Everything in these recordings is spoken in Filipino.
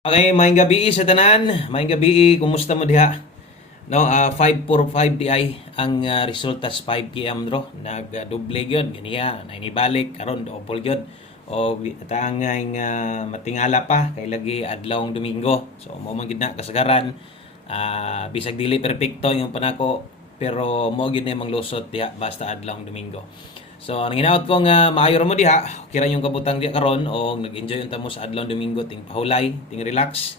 Okay, maayong gabi sa tanan. Maayong gabi, kumusta mo diha? No, 545 di ay ang resulta sa 5 PM dro. Nag-double gyud ganiya, nainibalik karon double gyud. O taangay nga matingala pa kay lagi adlawng Domingo. So mo man gid na kasagaran. Bisag dili perpekto yung panako pero mo gid na manglusot diha basta adlawng Domingo. So, ang hinaot ko nga maayo ra mo diha, kira yung kabutang diha karon o nag-enjoy unta mo sa adlaw Domingo ting pahulay, ting relax.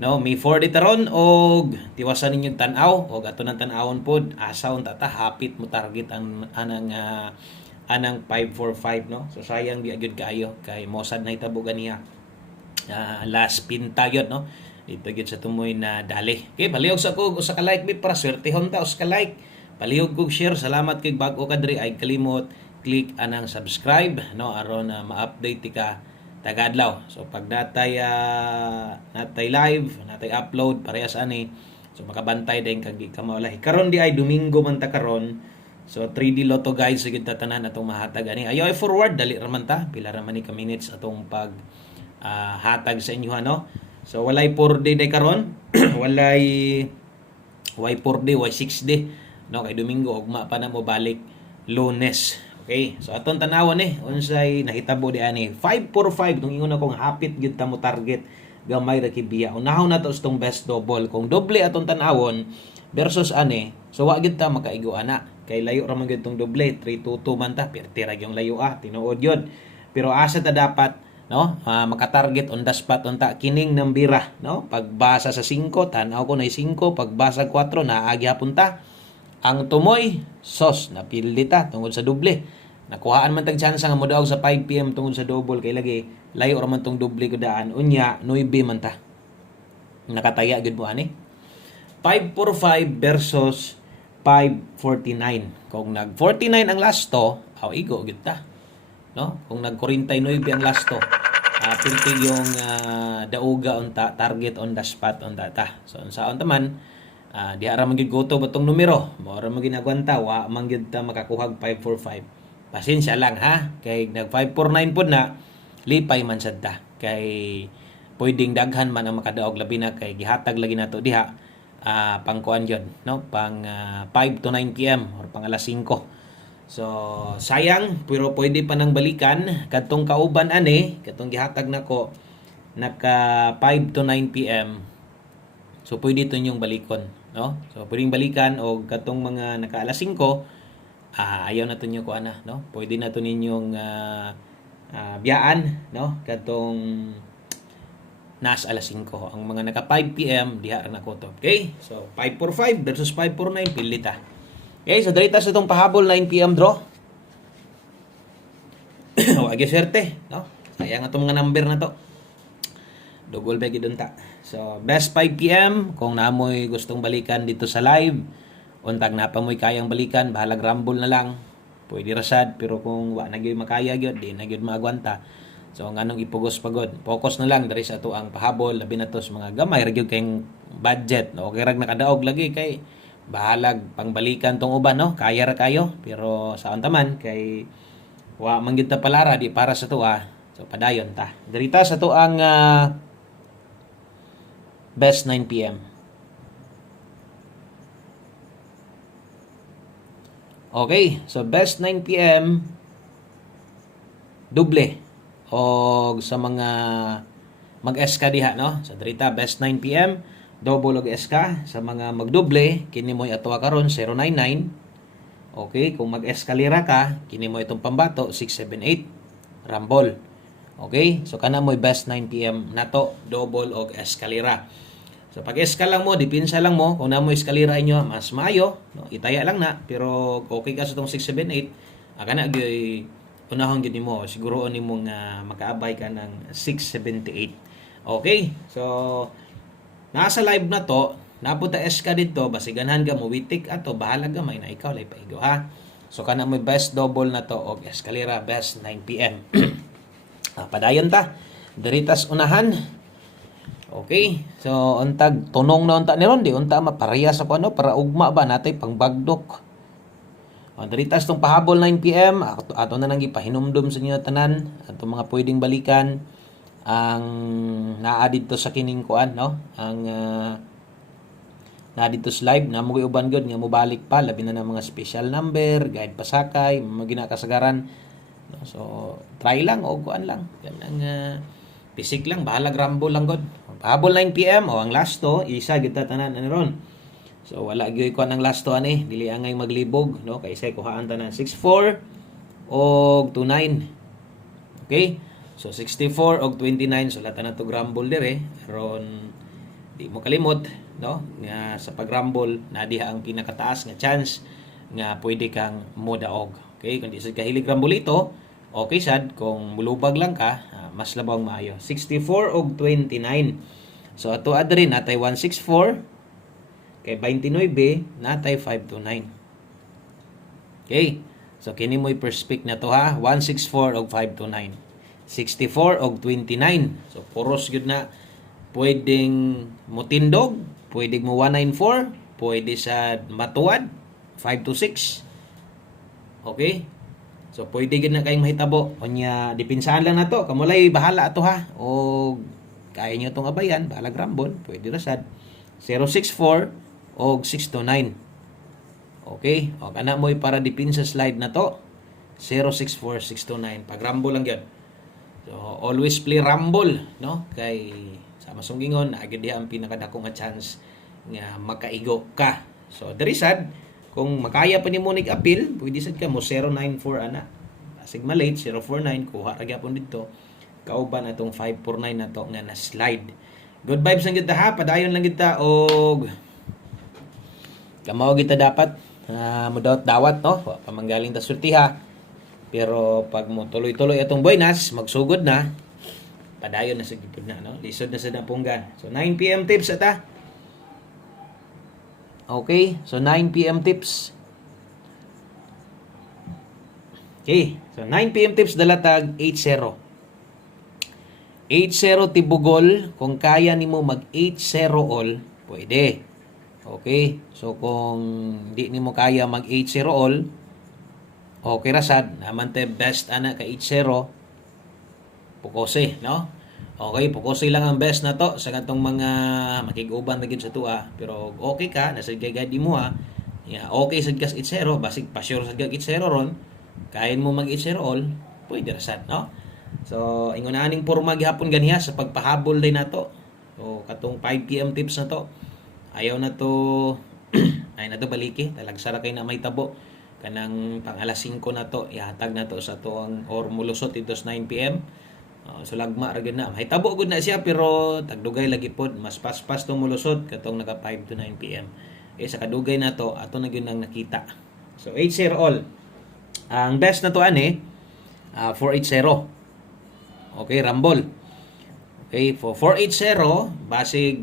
No, may 40 taron og tiwasan ninyo tan-aw og ato nang tan-awon pod asa unta ta hapit mo target ang anang 545 no. So sayang di agud kaayo kay mosad na hitabo ganiya. Last pinta yun no. Dito gyud sa tumoy na dali. Okay, palihog sa ko usa ka like bit para swertehon ta usa ka like. Palihog kog share. Salamat kay bag-o kadri ay kalimot click anang subscribe no aron na ma-update ka tagadlaw. So pag natay live, natay upload parehas ani. So makabantay din kag di ka maulahi. Karon di ay Domingo man ta karon. So 3D Lotto guys sigid tanan atong mahatag ani. Ayo ay forward dali ra man ta. Pila ra man ni ka minutes atong pag hatag sa inyo no. So walay 4 day karon. walay 4 day, way 6 day no kay Domingo ugma pa na mo balik Lunes. Okay, so aton tanawon unsay nahitabo di ani 545 tung ingon akong hapit gyud ta mo target gamay ra kibiya. Unahon na to stong best double kung doble aton tanawon versus ani so wa gyud ta makaigo ana kay layo ra man gyud tong doble 322 man ta perti ra gyung layo tinuod yun pero asa ta dapat no maka-target on the spot unta kining nambira no pagbasa sa 5 tan-aw ko na 5 pagbasa 4 naagi hapon ta ang tumoy sos napilita tungod sa doble. Nakuhaan man tag chance nga modaog sa 5 PM tungod sa double kay lagi layo ra man tong doble gudaan unya 9 man ta. Nakataya gud mo ani. 545 versus 549. Kung nag 49 ang last to, igo gud ta. No? Kung nag 49 ang last to, piltig yung dauga unta target on the spot on ta. So unsaon ta man di ara man gid goto batong numero mo ra man ginagwanta wa man gid ta makakuhag 545 pasensya lang ha kay nag 549 pod na lipay man sad ta kay pwedeng daghan man ang makadaog labi na kay gihatag lagi nato diha pangkuan yon no pang 5 to 9 PM or pang alas 5 so sayang pero pwede pa nang balikan kadtong kauban ani kadtong gihatag nako naka 5 to 9 PM so pwede ito yung balikon no so pwedeng balikan o katong mga naka alas 5 ayaw na to nyo ko ana no pwede na to ninyong biyaan no katong nas alas 5 ang mga naka 5 PM diha na ko to okay so 545 versus 549 pilita okay so dito sa itong pahabol 9 PM draw wagi swerte no sayang atong mga number na to dugol ba gid ta. So best 5 PM kung naamoy gustong balikan dito sa live untag na pa mo'y kayang balikan bahalag rumble na lang pwede rasad pero kung wa na gyud makaya gyud di na gyud maagwanta so nganong ipugos pagod focus na lang diri sa ato ang pahabol labi na to sa mga gamay ra gyud kayong budget no okay rag nakadaog lagi kay bahalag pangbalikan tong uban no kaya ra kayo pero saon taman kay wa man gyud ta palara di para sa to so padayon ta diri ta sa to ang best 9 PM. Okay, so best 9 PM doble og sa mga mag-SK diha no. So drita best 9 PM double og SK sa mga magdoble kini mo'y atoa karon 099. Okay, kung mag-eskalera ka kini mo itong pambato 678 rumble. Okay, so kana mo'y best 9 PM nato double og eskalera. So pag eskala mo, dipinsa lang mo kung na mo eskalera inyo mas maayo, no? Itaya lang na pero okay ka sa tong 678, kana gyud unahon gyud nimo siguro nimo nga makaabay ka ng 678. Okay? So nasa live na to, napunta eska dito, basiganhan ka mo witik ato, bahala gamay na ikaw lay paigo ha. So kana mo best double na to og eskalera best 9 PM. Padayon ta. Diritas unahan. Okay, so untag tunong na unta ni ron di unta maparehas sa kuno para ugma ba natay pangbagdok. Diritas tong pahabol 9 PM ato na nang gipahinumdum sa inyo tanan ato mga pwedeng balikan ang naa dito sa kining kuan, no? Ang na dito sa live na mo uban gud nga mobalik pa labi na ng mga special number, guide pasakay, mga ginakasagaran. No? So try lang o kuan lang. Ganang pisik lang, bahala rumble lang gud. Habol 9 PM o ang last to, isa gid ta tanan ani ron. So wala gyud ko ang last to ani, dili angay maglibog, no? Kay say kuhaan tanan 64 og 29. Okay? So 64 og 29 so lata na to rumble dire aron di mo kalimot, no? Nga sa pag-rumble na diha ang pinakataas nga chance nga pwede kang modaog. Okay? Kung di sad ka hilig rumble ito, okay sad kung mulubag lang ka, mas labang maayo. 64 og 29. So ato adre natay 164 kay 29 natay 529. Okay. So kini mo'y perspect na to ha, 164 og 529. 64 og 29. So puros gyud na pwedeng motindog, pwedeng mo 194, pwede sa matuwad 526. Okay? So pwede gyud na kayong mahitabo. Unya depinsaan lang nato, kamulay bahala ato ha. O kaya niyo tong abayan, bahala grambon, pwede ra sad 064 og 629. Okay? O kana mo'y para dipin sa slide na to. 064629. Pag rumble lang yun. So, always play rumble, no? Kay sa masunggingon, agad diha ang pinakadakong nga chance nga makaigo ka. So, diri sad, kung makaya pa ni mo appeal, pwede sad ka mo 094 ana. Asig malate 049 kuha ra gyapon dito. Kauban atong 549 na to nga na slide. Good vibes lang kita ha, padayon lang kita og kamaw kita dapat dawat no, pamanggaling ta sultiha. Pero pag mo tuloy-tuloy atong buenas, magsugod na, padayon na sa gipod na, no? Lisod na sa napunggan. So 9 PM tips ata. Okay, so 9 PM tips. Okay, so 9 PM tips dalatag 80. 80 tibugol, kung kaya nimo mag 80 all, pwede. Okay, so kung di nimo kaya mag 80 all, okay ra sad, naman te best ana ka 80. Pukose, no? Okay, pukose lang ang best na to sa katong mga makiguban na gid sa tuwa. Pero okay ka, nasa gagad mo ha. Yeah, okay sad kas 80, basig pa sure sad ka 80 ron. Kain mo mag 80 all, pwede ra sad, no? So, ingon na aning porma gihapon ganiha sa pagpahabol din nato. So, katong 5 PM tips na to. Ayaw na to ay na to baliki, talagsara kay na may tabo. Kanang pang alas 5 na to, ihatag na to sa tuang or mulusot ito sa 9 PM. So lagma ra gyud na. Mahitabo gud na siya pero tagdugay lagi pod, mas paspas tong mulusot katong naka 5 to 9 PM. Sa kadugay na to ato na gyud nang nakita. So 80 all. Ang best na to ani 480. Okay, rumble. Okay, for 480 basig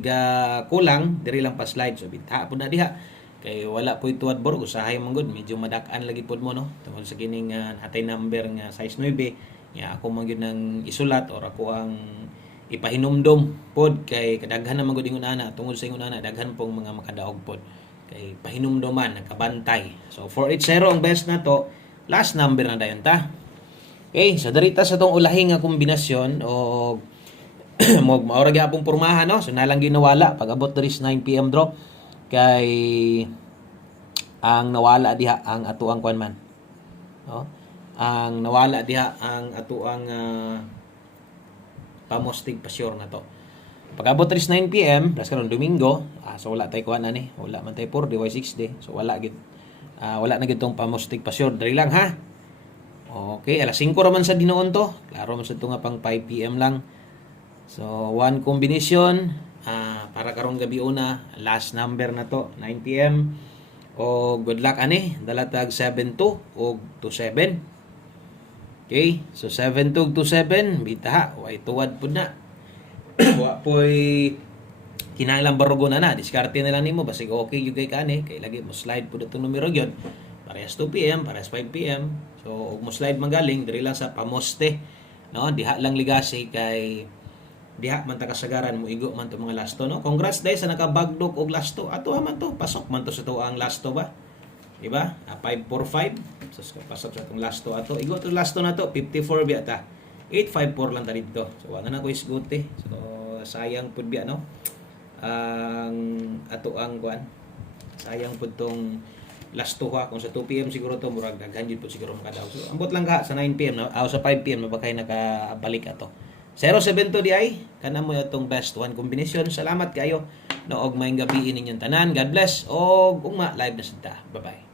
kulang diri lang pa slide. So bitha pud na diha. Kay wala po ituad borg usahay man gud medyo madak-an lagi pod mo no tungod sa kining hatay number nga size 9 ya ako man gyud nang isulat or ako ang ipahinumdom pod kay kadaghan naman gud ingon ana tungod sa ingon ana daghan pong mga makadaog pod kay pahinumdoman nakabantay. So 480 ang best na to, last number na dayon ta. Okay, so darita sa tong ulahi nga kombinasyon o mo maura gyapon pormahan no, so nalang ginawala pag abot diri 9 PM draw. Kay ang nawala diha ang atuang kwan man, no? Ang nawala diha ang atuang pamostig pasyor na to. Pag-abot 9 PM, plus karon Domingo, so wala tay kuan ani, wala man tay 4 day 6 day. So wala gid wala na gid tong pamostig pasyor. Dali lang ha. Okay, alas 5 ra man sa dinuon to. Klaro man sa to nga pang 5 PM lang. So one combination para karong gabi una, last number na to 9 PM. O good luck ani, dalatag 72 og 27. Okay, so 72 og 27 bitaha, way tuwad pud na. Wa poy kinahanglan barugo na diskarte na lang nimo basig okay gyud kay kani kay lagi mo slide pud itong numero gyud. Parehas 2 PM, parehas 5 PM. So ug mo slide manggaling diri lang sa pamoste, no? Diha lang ligasi kay diha man ta kasagaran mo igo man to mga lasto no. Congrats dai sa nakabagdok og lasto. Ato man to pasok man to sa tuang lasto ba. Di ba? 545. So pasok sa tong lasto ato. Igo to lasto na to 54 biya ta. 854 lang ta dito. So wala na ko isgote. So sayang pud biya no. Ang ato ang kuan. Sayang pud tong last 2 kung sa 2 PM siguro to murag daghan jud po siguro makadaw. So ambot lang ka sa 9 PM no, sa 5 PM na ba kay nakabalik ato. 072 di ay kana mo itong best one combination. Salamat kayo no og maayong gabi ninyong tanan. God bless og ugma live na sad ta. Bye bye.